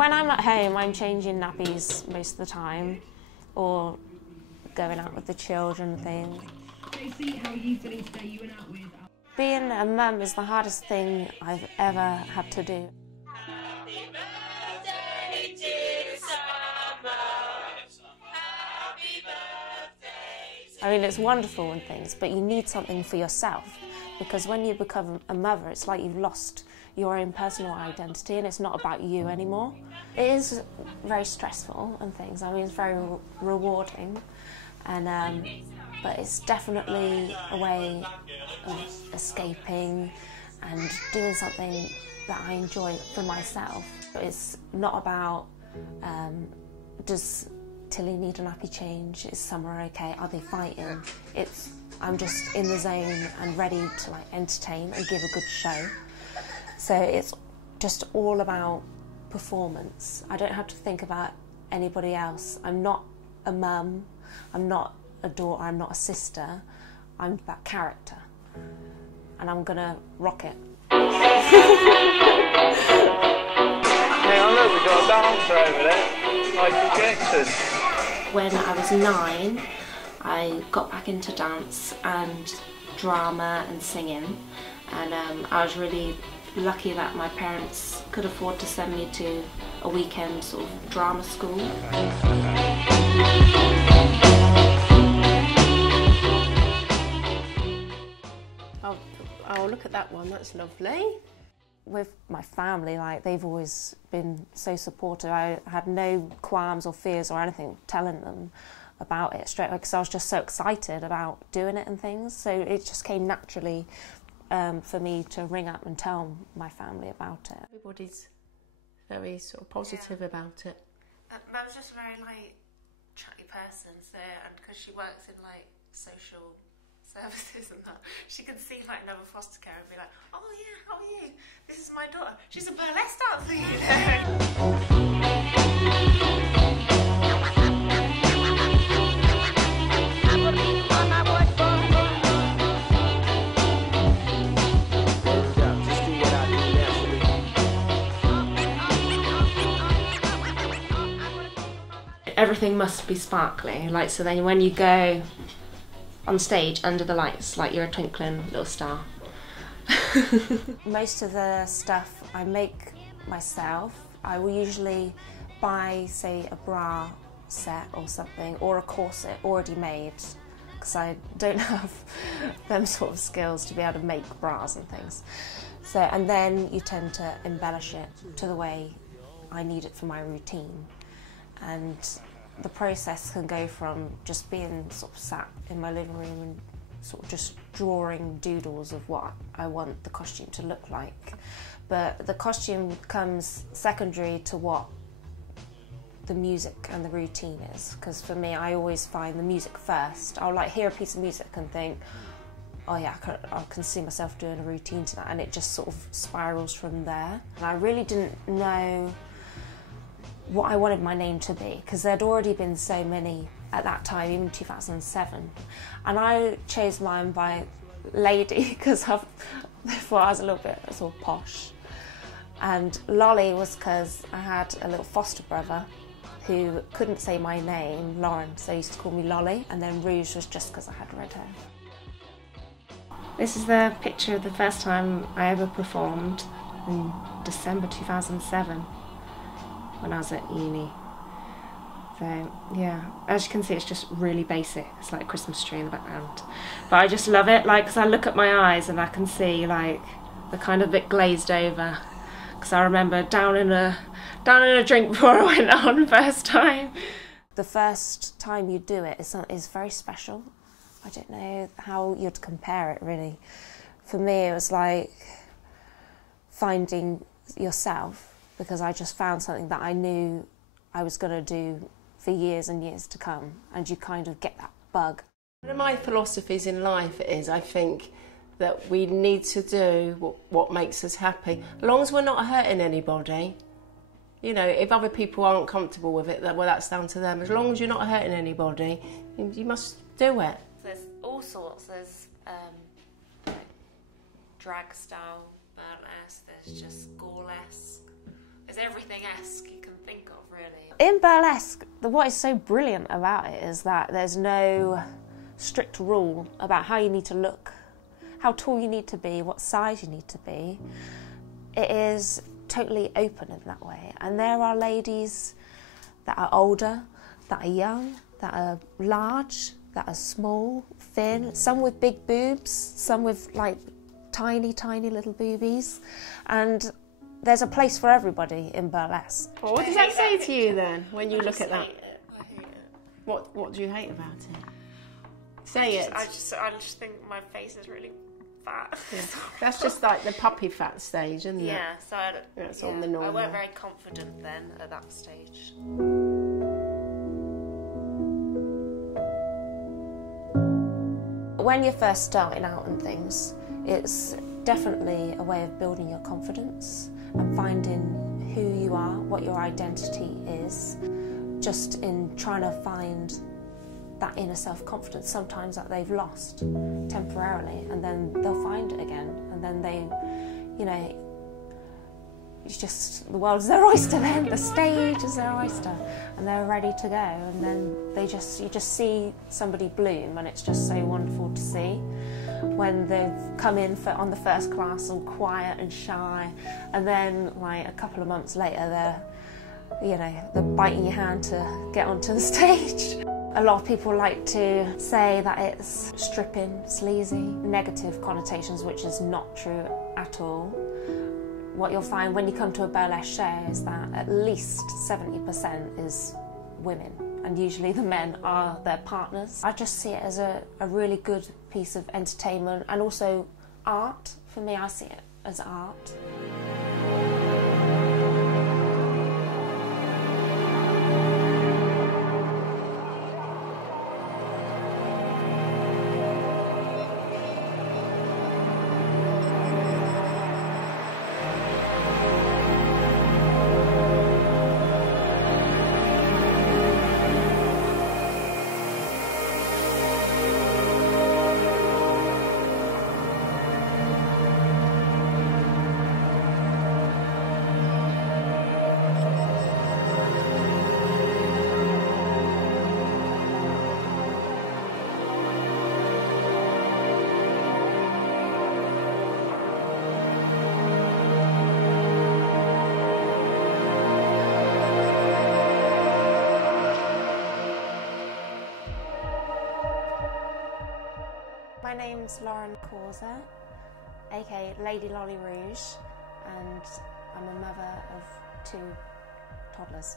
When I'm at home, I'm changing nappies most of the time, or going out with the children and things. Casey, how are you feeling today? You went out with... Being a mum is the hardest thing I've ever had to do. Happy birthday, dear summer. Happy birthday. I mean, it's wonderful and things, but you need something for yourself, because when you become a mother, it's like you've lost your own personal identity and it's not about you anymore. It is very stressful and things. I mean, it's very rewarding, and but it's definitely a way of escaping and doing something that I enjoy for myself. It's not about does Tilly need a nappy change? Is Summer okay? Are they fighting? I'm just in the zone and ready to like entertain and give a good show. So it's just all about performance. I don't have to think about anybody else. I'm not a mum, I'm not a daughter, I'm not a sister. I'm that character, and I'm gonna rock it. Hang on, look, we've got a dancer over there, Michael Jackson. When I was 9, I got back into dance and drama and singing, and I was really lucky that my parents could afford to send me to a weekend sort of drama school. Oh, look at that one, that's lovely. With my family, like, they've always been so supportive. I had no qualms or fears or anything telling them about it straight away, because I was just so excited about doing it and things. So it just came naturally for me to ring up and tell my family about it. Everybody's very sort of positive about it. That was just a very like chatty person, so, and because she works in like social services and that, she could see like another foster care and be like, oh yeah, how are you? This is my daughter. She's a burlesque dancer, you know. Everything must be sparkly, like, so then when you go on stage under the lights, like you're a twinkling little star. Most of the stuff I make myself. I will usually buy, say, a bra set or something, or a corset already made, because I don't have them sort of skills to be able to make bras and things. So, and then you tend to embellish it to the way I need it for my routine. And the process can go from just being sort of sat in my living room and sort of just drawing doodles of what I want the costume to look like. But the costume comes secondary to what the music and the routine is. Because for me, I always find the music first. I'll like hear a piece of music and think, oh yeah, I can see myself doing a routine to that, and it just sort of spirals from there. And I really didn't know what I wanted my name to be, because there'd already been so many at that time, even 2007. And I chose mine by lady, because I thought I was a little bit sort of posh. And Lolly was because I had a little foster brother who couldn't say my name, Lauren, so he used to call me Lolly. And then Rouge was just because I had red hair. This is the picture of the first time I ever performed in December 2007. When I was at uni. So yeah, as you can see, it's just really basic. It's like a Christmas tree in the background. But I just love it, like, because I look at my eyes and I can see like the kind of bit glazed over. Because I remember down in a drink before I went on first time. The first time you do it is very special. I don't know how you'd compare it really. For me, it was like finding yourself, because I just found something that I knew I was going to do for years and years to come, and you kind of get that bug. One of my philosophies in life is, I think, that we need to do what makes us happy, as long as we're not hurting anybody. You know, if other people aren't comfortable with it, well, that's down to them. As long as you're not hurting anybody, you must do it. There's all sorts. There's drag style burlesque, there's just burlesque. It's everything esque you can think of, really. In burlesque, what is so brilliant about it is that there's no strict rule about how you need to look, how tall you need to be, what size you need to be. It is totally open in that way. And there are ladies that are older, that are young, that are large, that are small, thin, some with big boobs, some with like tiny, tiny little boobies. And there's a place for everybody in burlesque. Well, what does that say to you then, when you look at that? I hate it. What do you hate about it? Say it. I just think my face is really fat. Yeah. That's just like the puppy fat stage, isn't it? Yeah, so That's on the normal. I weren't very confident then at that stage. When you're first starting out and things, it's definitely a way of building your confidence and finding who you are, what your identity is, just in trying to find that inner self-confidence sometimes that they've lost temporarily, and then they'll find it again, and then they, you know, it's just, the world's their oyster then, the stage is their oyster, and they're ready to go, and then you just see somebody bloom, and it's just so wonderful to see when they've come in on the first class all quiet and shy, and then like a couple of months later they're biting your hand to get onto the stage. A lot of people like to say that it's stripping, sleazy, negative connotations, which is not true at all. What you'll find when you come to a burlesque show is that at least 70% is women, and usually the men are their partners. I just see it as a really good piece of entertainment, and also art. For me, I see it as art. My name's Lauren Causer, aka Lady Lolly Rouge, and I'm a mother of 2 toddlers.